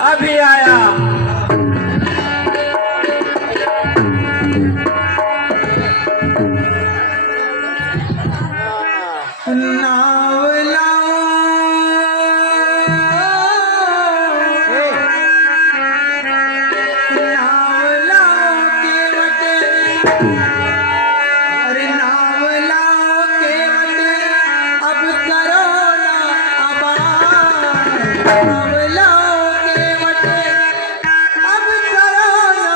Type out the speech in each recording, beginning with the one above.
अभी आया। नाव लाओ केवट, अरे नाव लाओ केवट, अब करो ना आबाद। नाव लाओ केवट, अब करो ना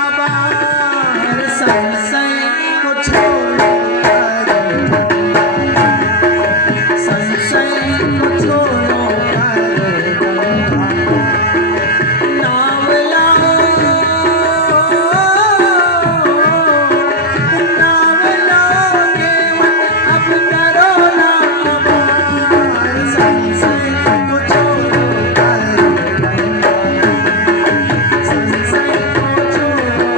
आबाद। संशय को छोड़ो, संशय को छोड़ो, नाव लाओ, नाव लाओ केवट, अब करो ना आबाद। संशय को छोड़ो, संशय को छोड़ो।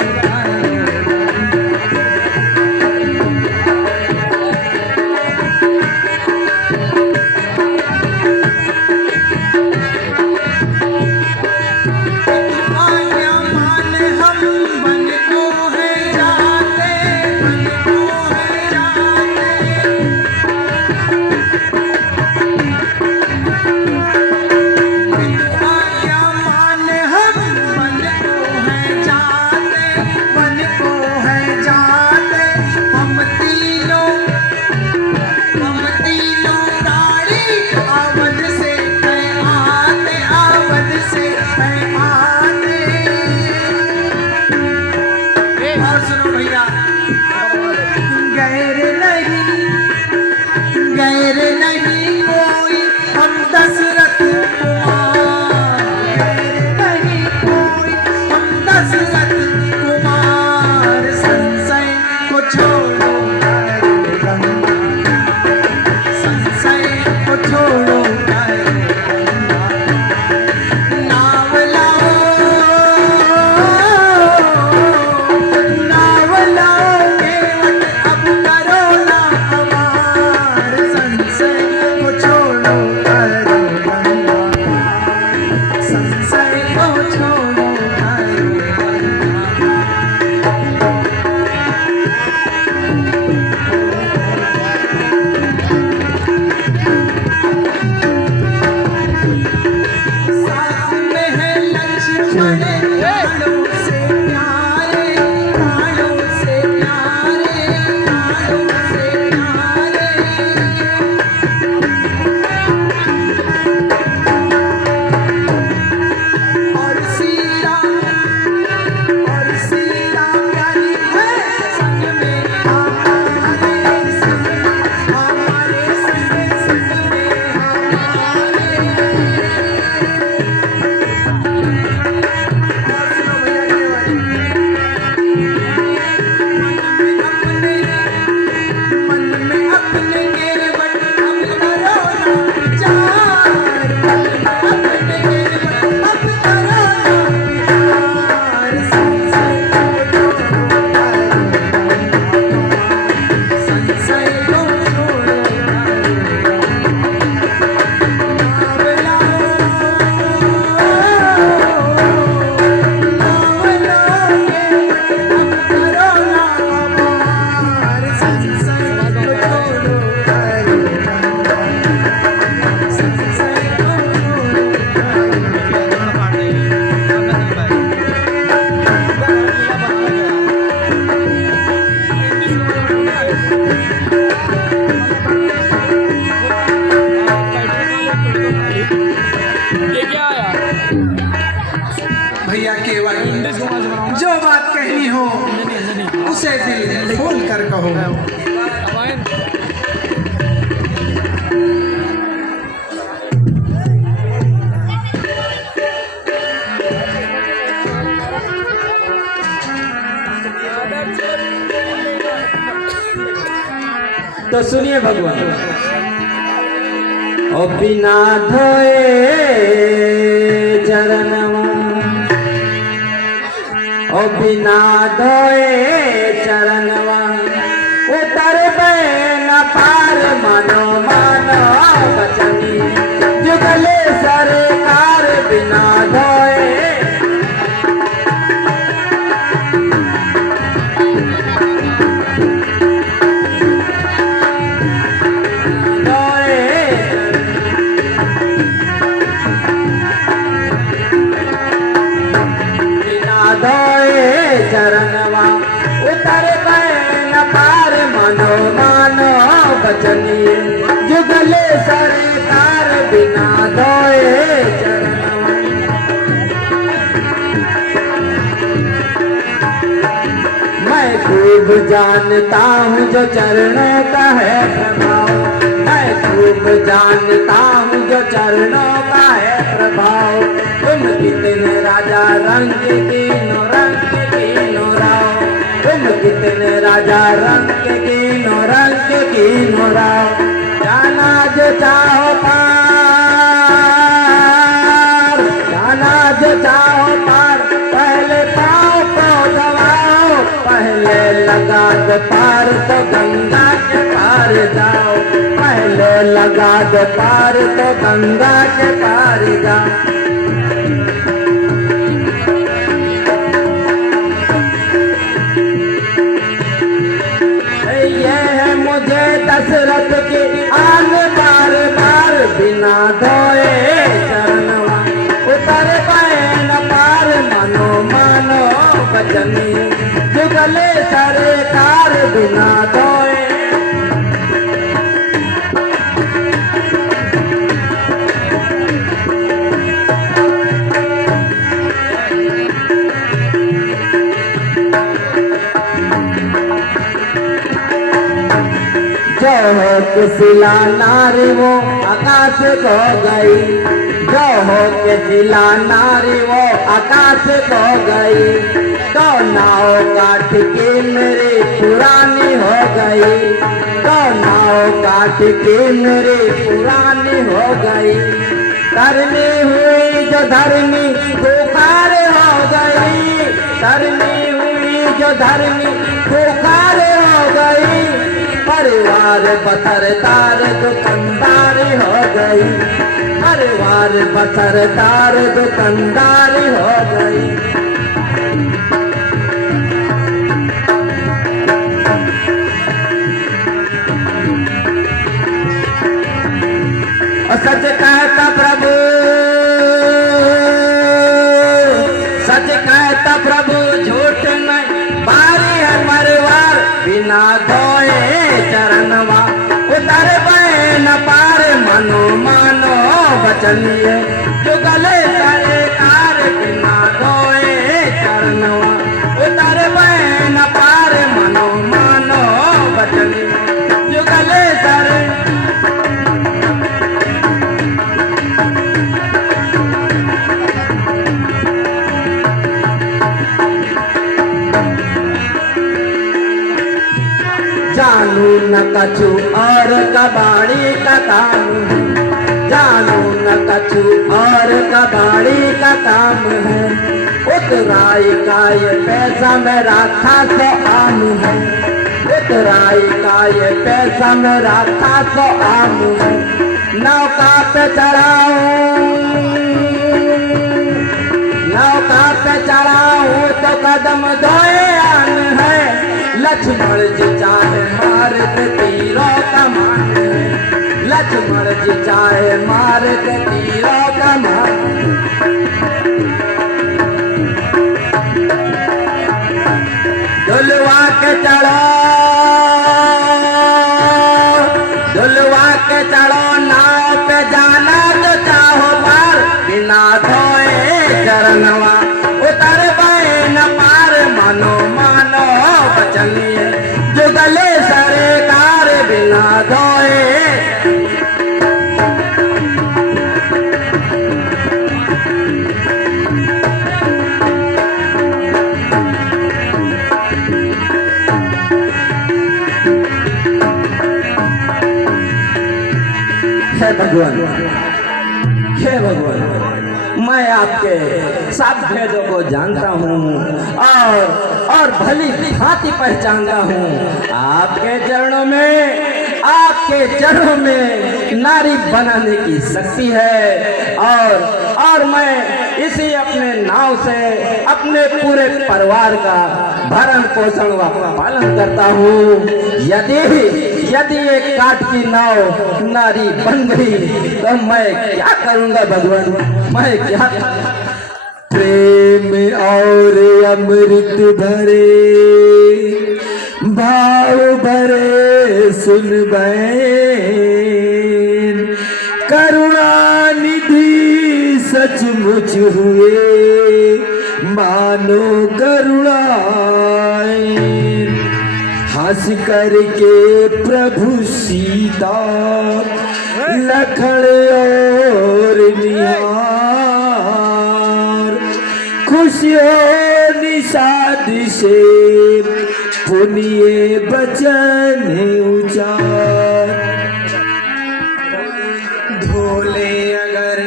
आज्ञा माने हम बन को है जाते, बन को है जाते। आज्ञा माने हम बन को है जाते, बन को है जाते। हम तीनों गाड़ी आवद से है आते, आवद से है आते। और सुनो भैया, गैर नहीं कोई हम दशरथ कुमार, गैर नहीं कोई हम दशरथ कुमार। संशय को छोड़ो, संशय को छोड़ो। नाव लाओ, नाव लाओ केवट, अब करो ना हमार। संशय को छोड़ो, संशय को छोड़ो। साथ में है लक्ष्मण, प्राणों से प्यारे, प्राणों से प्यारे, प्राणों से प्यारे। और सीता प्यारी है, संग में हमारे, संग में हमारे, संग में हमारे। और सुनो भैया ये वाली, मन में अपने केवट, अब करो ना विचार। मन में अपने केवट, अब करो ना विचार। संशय को छोड़ो, संशय को छोड़ो। नाव लाओ, नाव लाओ केवट, अब करो ना आबाद। संशय को छोड़ो, संशय को ये क्या आया? भैया केवल जो बात कहनी हो उसे दिल खोल कर कहो। तो सुनिए भगवान, ओ बिना धोए चरणवा, ओ बिना धोए चरणवा, उतर न पार मानो मानो बचनी, जुगले सरकार बिना धोए बचनिए जुगले सरकार बिना धोए चरणवा। मैं खूब जानता हूँ जो चरणों का है प्रभाव, मैं खूब जानता हूँ जो चरणों का है प्रभाव। तुम कितने राजा रंग कीनो राव, तुम कितने राजा रंग कीनो राव। जाना जो चाहो पार, जाना जो चाहो पार, पहले पाँव को दबाओ, पहले लगा दो पार तो गंगा के पार जाओ, पहले लगा दो पार तो गंगा के पार जाओ। ये है मुझे दशरथ की आन बार बार बिना धोए चरणवा। उतर पाए न पार मानो मानो बचनी जुगले सरकार बिना धोए। जो हो के सिला नारी वो आकाश को गई, जो हो के सिला नारी वो आकाश को गई। तो नाव काट के मेरी पुरानी हो गई, तो नाव काट के मेरी पुरानी हो गई। तरनी हुई जो धर्मी खुखार हो गई, तरनी हुई जो धर्मी खुखार हो गई। परिवार बसरदार दुकानदार हो गई, परिवार बसरदार दुकानदार हो गई। और सच कहता प्रभु, सच कहता प्रभु झूठ नहीं, बारी है मरवार बिना धोए चरणवा। उतर पाए न पार मानो मानो बचनिए जुगले सरकार बिना धोए चरणवा। उतर पाए न पार मानो मानो बचनिए जुगले सर। जानू न कछु और कबाड़ी का काम है, जानू न कछु और कबाड़ी का काम है। उतराई का ये पैसा मेरा खासो आम है, उतराई का ये पैसा मेरा खासो आम है। नौका पे चढ़ाऊं, नौका पे चढ़ाऊं तो कदम धोए आन है। लक्ष्मण जी चाहे मार के तीरों का मान है, लक्ष्मण जी चाहे मार के तीरों का मान। दुलवा के चढ़ो, दुलवा के चढ़ो नाव पे जाना जो चाहो पार बिना धोए चरणवा। उतर पाए न पार मानो मानो बचनिए जुगले सरकार बिना धोए। हे भगवान, हे भगवान, मैं आपके सब भेदों को जानता हूँ और भली भांति पहचानता हूँ। आपके चरणों में, आपके चरणों में नारी बनाने की शक्ति है और मैं इसी अपने नाव से अपने पूरे परिवार का भरण पोषण व पालन करता हूँ। यदि एक काठ की नाव नारी बन गई तो मैं क्या करूँगा भगवान, मैं क्या। प्रेम और अमृत भरे भाव भरे सुन बैन, करुणा निधि सचमुच हुए मानो करुणाएं। हंस करके प्रभु सीता लखन और निहार, खुशियों निषाद से पुनिये बचन उचार। धोले अगर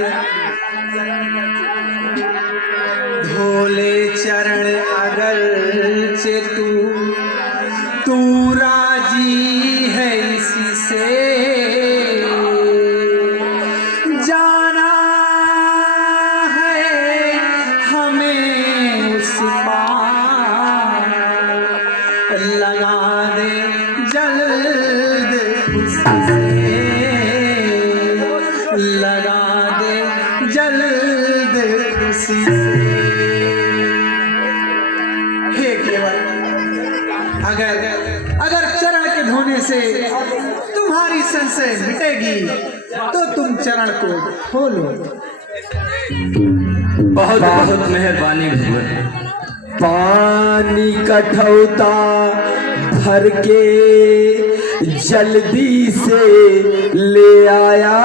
धोले चरण अगर चे तू राजी है इसी से, जाना है हमें उस पार, लगा दे जल्द खुशी से, लगा दे जल्द खुशी से। हे केवल अगर चरण के धोने से तुम्हारी संशय मिटेगी तो तुम चरण को खोलो। बहुत बहुत मेहरबानी भगवान। पानी कठौता भर के जल्दी से ले आया,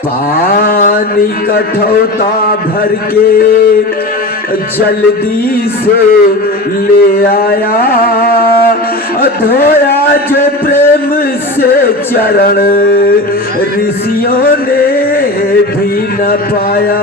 पानी कठौता भर के जल्दी से ले आया, धोया जो प्रेम से चरण ऋषियों ने भी न पाया।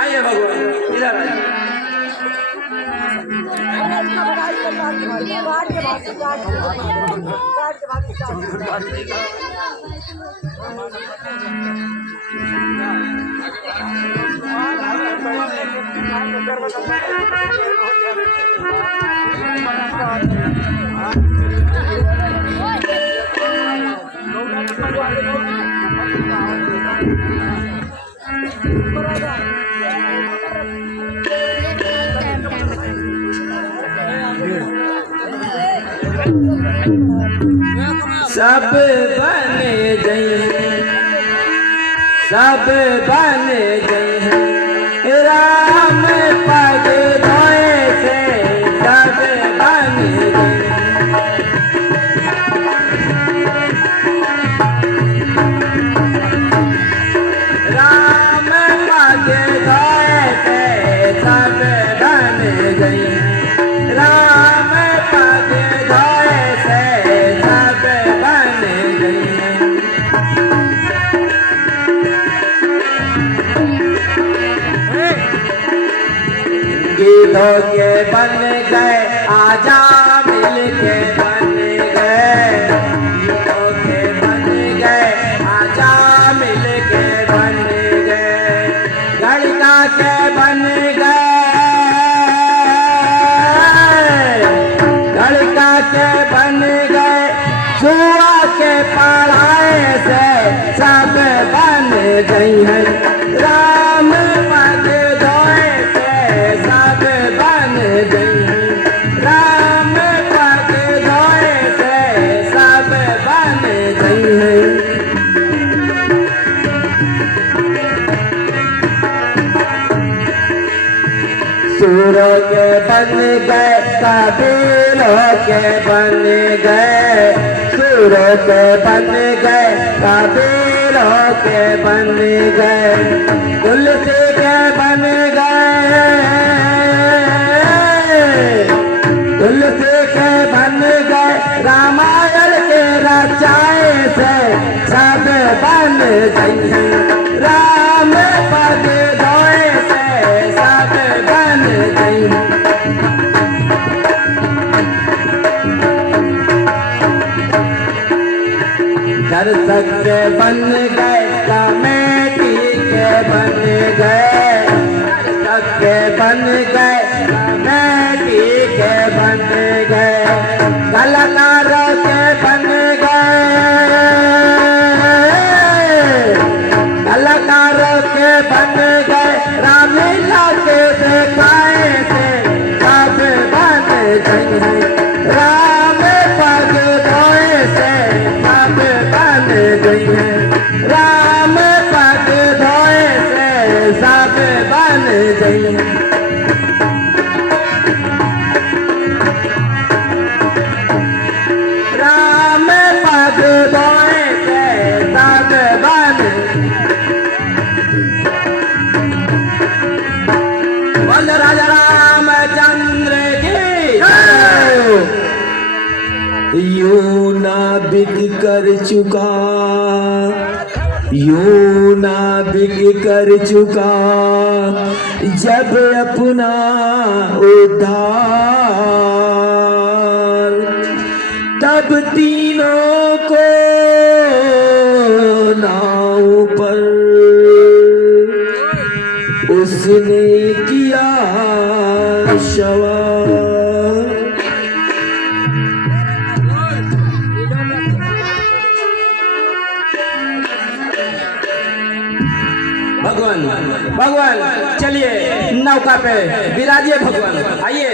आइए भगवान इधर आइए। सब बन गए, सब बन गए राम पग धोए से, सब बन गए। राम पग धोए से सब बन गए, राम पग धोए से सब बन गए। गीतों के बन गए आजा मिल के बन गए, गीतों के बन गए आजा मिल के बन गए, गणिका के बन गए, गणिका के बन गए, जुआ के पढ़ाए से सब बन गई हैं। राम पग धोए से सब बन गई हैं, राम पग धोए से सब बन गई हैं। सूरों के बन गए कबीरों के बन गए, सूरों के बन गए कबीरों के बन गए, तुलसी के बन गए, तुलसी के बन गए, रामायण के रचाए से सब बन गई हैं। राम पग धोए से सब बन गई। दर्शक के बन गए कमेटी बन गए, सबके बन गए, कमेटी के बन गए, कलाकारों के बन गए, कलाकारों के बन गए, रामलीला के दिखाए थे सब बन गए, राम पग धोए से सब बन गए, राम पग धोए से सब बन गए। राम पग धोए से सब बन, बोल राजा रामचंद्र की जय। यूं ना बिक कर चुका, यूं ना बिक कर चुका, जब अपना उद्धार, तब तीनों को नाव पर उसने किया सवार। भगवान भगवान चलिए नौका पे विराजिए भगवान, आइए।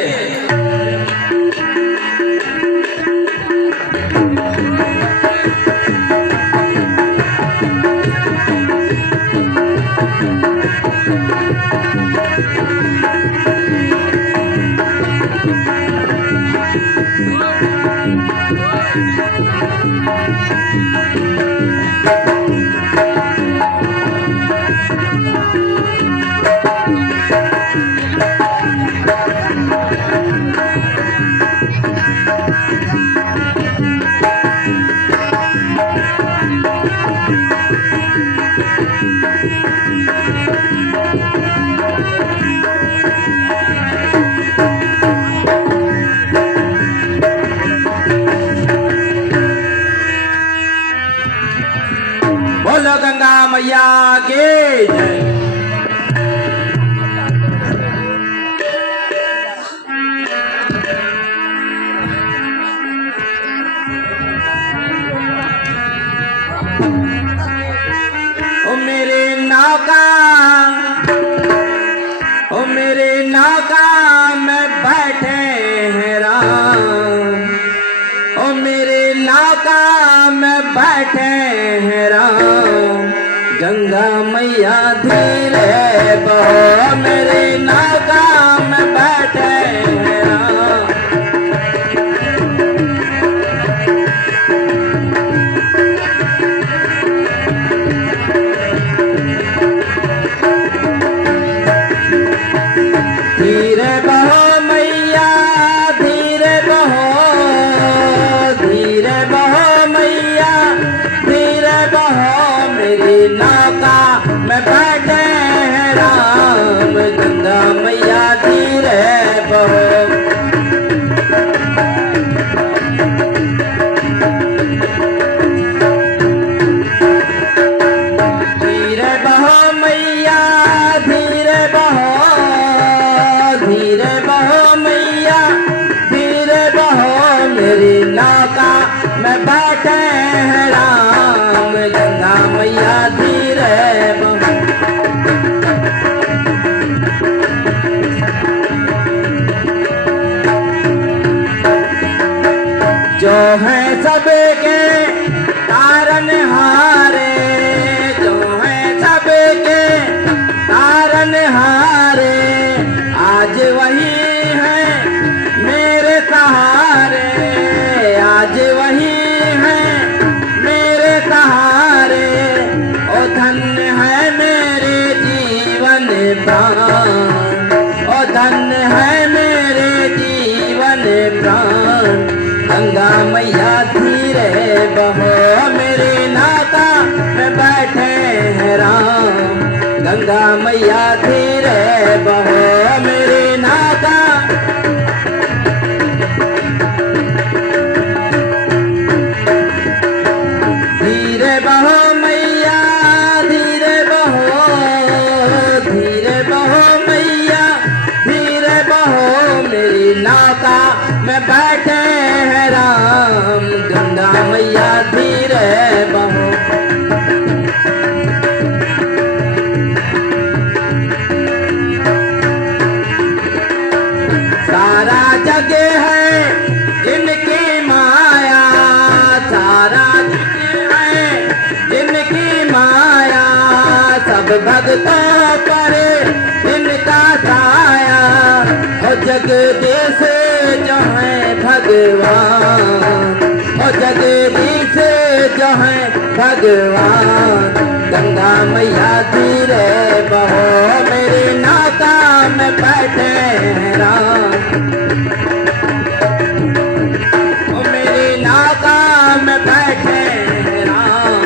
बोलो गंगा मैया की जय। ओ मेरे नौका, ओ मेरे नौका में बैठे हैं राम, ओ मेरे नौका में बैठे हैं राम, गंगा मैया धीरे बहो, मेरे नौका में बैठे हैं राम। धीरे बहो मैया धीरे बहो, धीरे बहो मैया धीरे बहो, मेरी नौका में बैठे हैं राम, गंगा मैया धीरे बहो। धीरे बहो मैया धीरे बहो, धीरे बहो मैया धीरे बहो, मेरी नौका में बैठे हैं राम, गंगा मैया धीरे बहो। जो है सबके तारन हारे, जो है सबके तारन हारे, आज वही है मेरे सहारे, आज वही है मेरे सहारे, ओ धन्य है मेरे जीवन प्राण, ओ धन्य है मेरे जीवन प्राण, गंगा मैया धीरे बहो, मेरी नौका में बैठे हैं राम, गंगा मैया धीरे बहो, मेरी नौका। धीरे बहो मैया धीरे बहो, मैया धीरे बहो। सारा जग है जिनकी माया, सारा जग है जिनकी माया, सब भक्तों पर इनका साया। और जगदीश जो है भगवान, और जगदीश जो है भगवान। गंगा मैया धीरे बहो, मेरी नौका में बैठे हैं राम, मेरी नौका में बैठे हैं राम।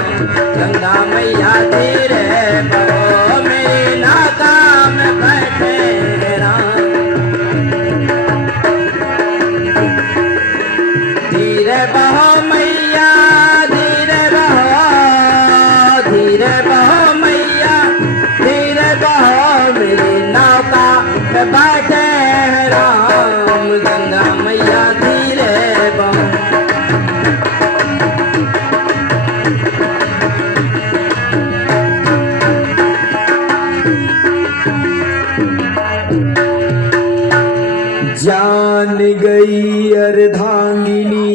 गंगा मैया धीरे बहो, मेरी नौका में बैठे हैं राम। धीरे बहो मैया धीरे बहो, धीरे बहो मैया धीरे बहो, मेरी नौका में बैठे हैं राम। गंगा मैया धीरे बहो। जान गई अर्धांगिनी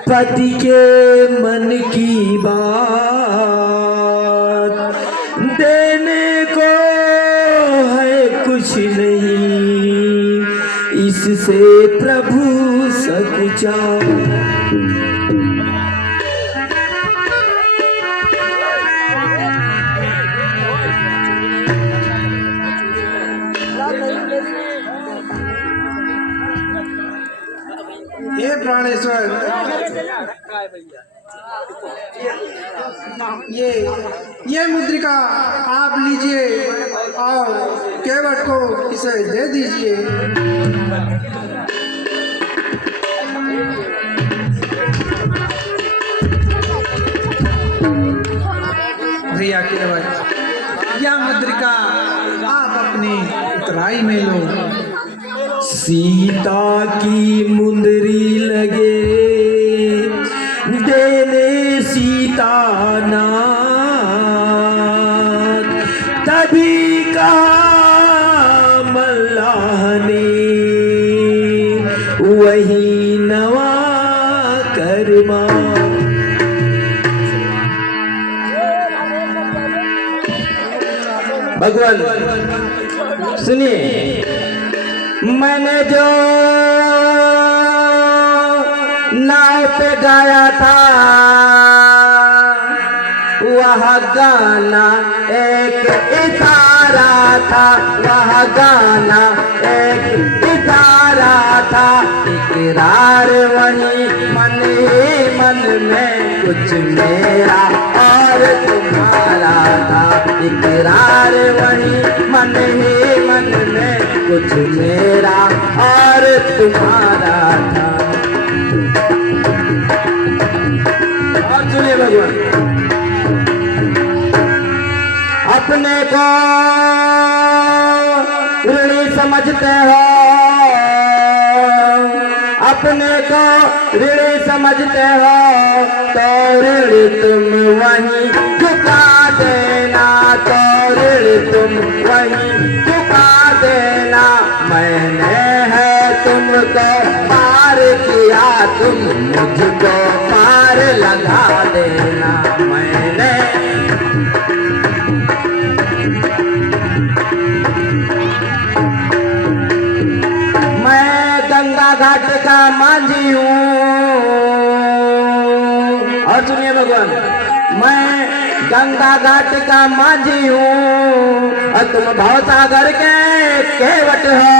पति के मन की बात, देने को है कुछ नहीं, इससे प्रभु सकुचा। ये प्राणेश्वर, ये मुद्रिका आप लीजिए और केवट को इसे दे दीजिए। भैया केवट, यह मुद्रिका आप अपनी उतराई में लो। सीता की मुंदरी लगे देने सीता नाथ, तभी कहा मल्लाह ने वही नवा कर्मा। भगवान सुनिए, मैंने जो नाव पे गाया था वह गाना एक इशारा था, वह गाना एक इशारा था। इकरार वही मन ही मन में कुछ मेरा और तुम्हारा था। इकरार वही मन ही मन में कुछ मेरा और तुम्हारा था। और सुनिए भगवान, अपने को ऋणी समझते हो, अपने को ऋणी समझते हो, तो ऋण तुम वहीं चुका देना, तो ऋण तुम वहीं चुका देना। मैंने है तुमको पार किया, तुम मुझको पार लगा देना। मैंने गंगा घाट का मांझी हूँ। और सुनिए भगवान, मैं गंगा घाट का मांझी हूँ और तुम भवसागर के केवट हो।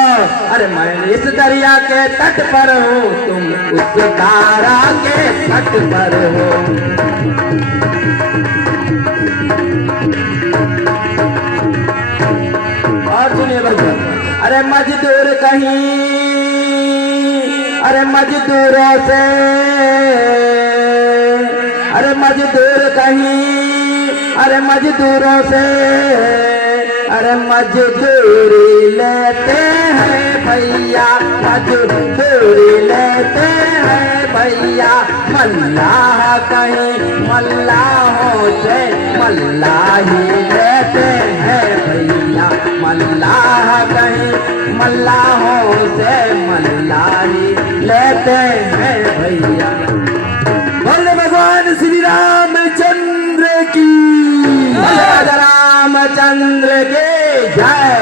अरे मैं इस दरिया के तट पर हूँ, तुम उस धारा के तट पर हो। और सुनिए भगवान, अरे मजदूर कहीं, अरे मजदूरों से, अरे मजदूर कहीं, अरे मजदूरों से, अरे मजदूरी लेते हैं भैया, मजदूरी लेते हैं भैया। मल्लाह कहीं मल्लाहों से मल्लाही लेते हैं भैया, मल्लाह कहीं मल्लाहों से मल्लाही लेते हैं भैया। बोले भगवान श्री रामचंद्र की, बोले राजा रामचंद्र के जय।